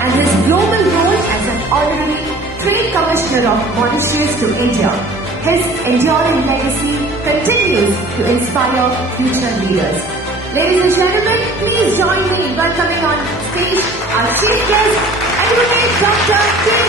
and his global role as an Honorary Trade Commissioner of Mauritius to India. His enduring legacy continues to inspire future leaders. Ladies and gentlemen, please join me in welcoming on stage our chief guest, Adv.Dr.P.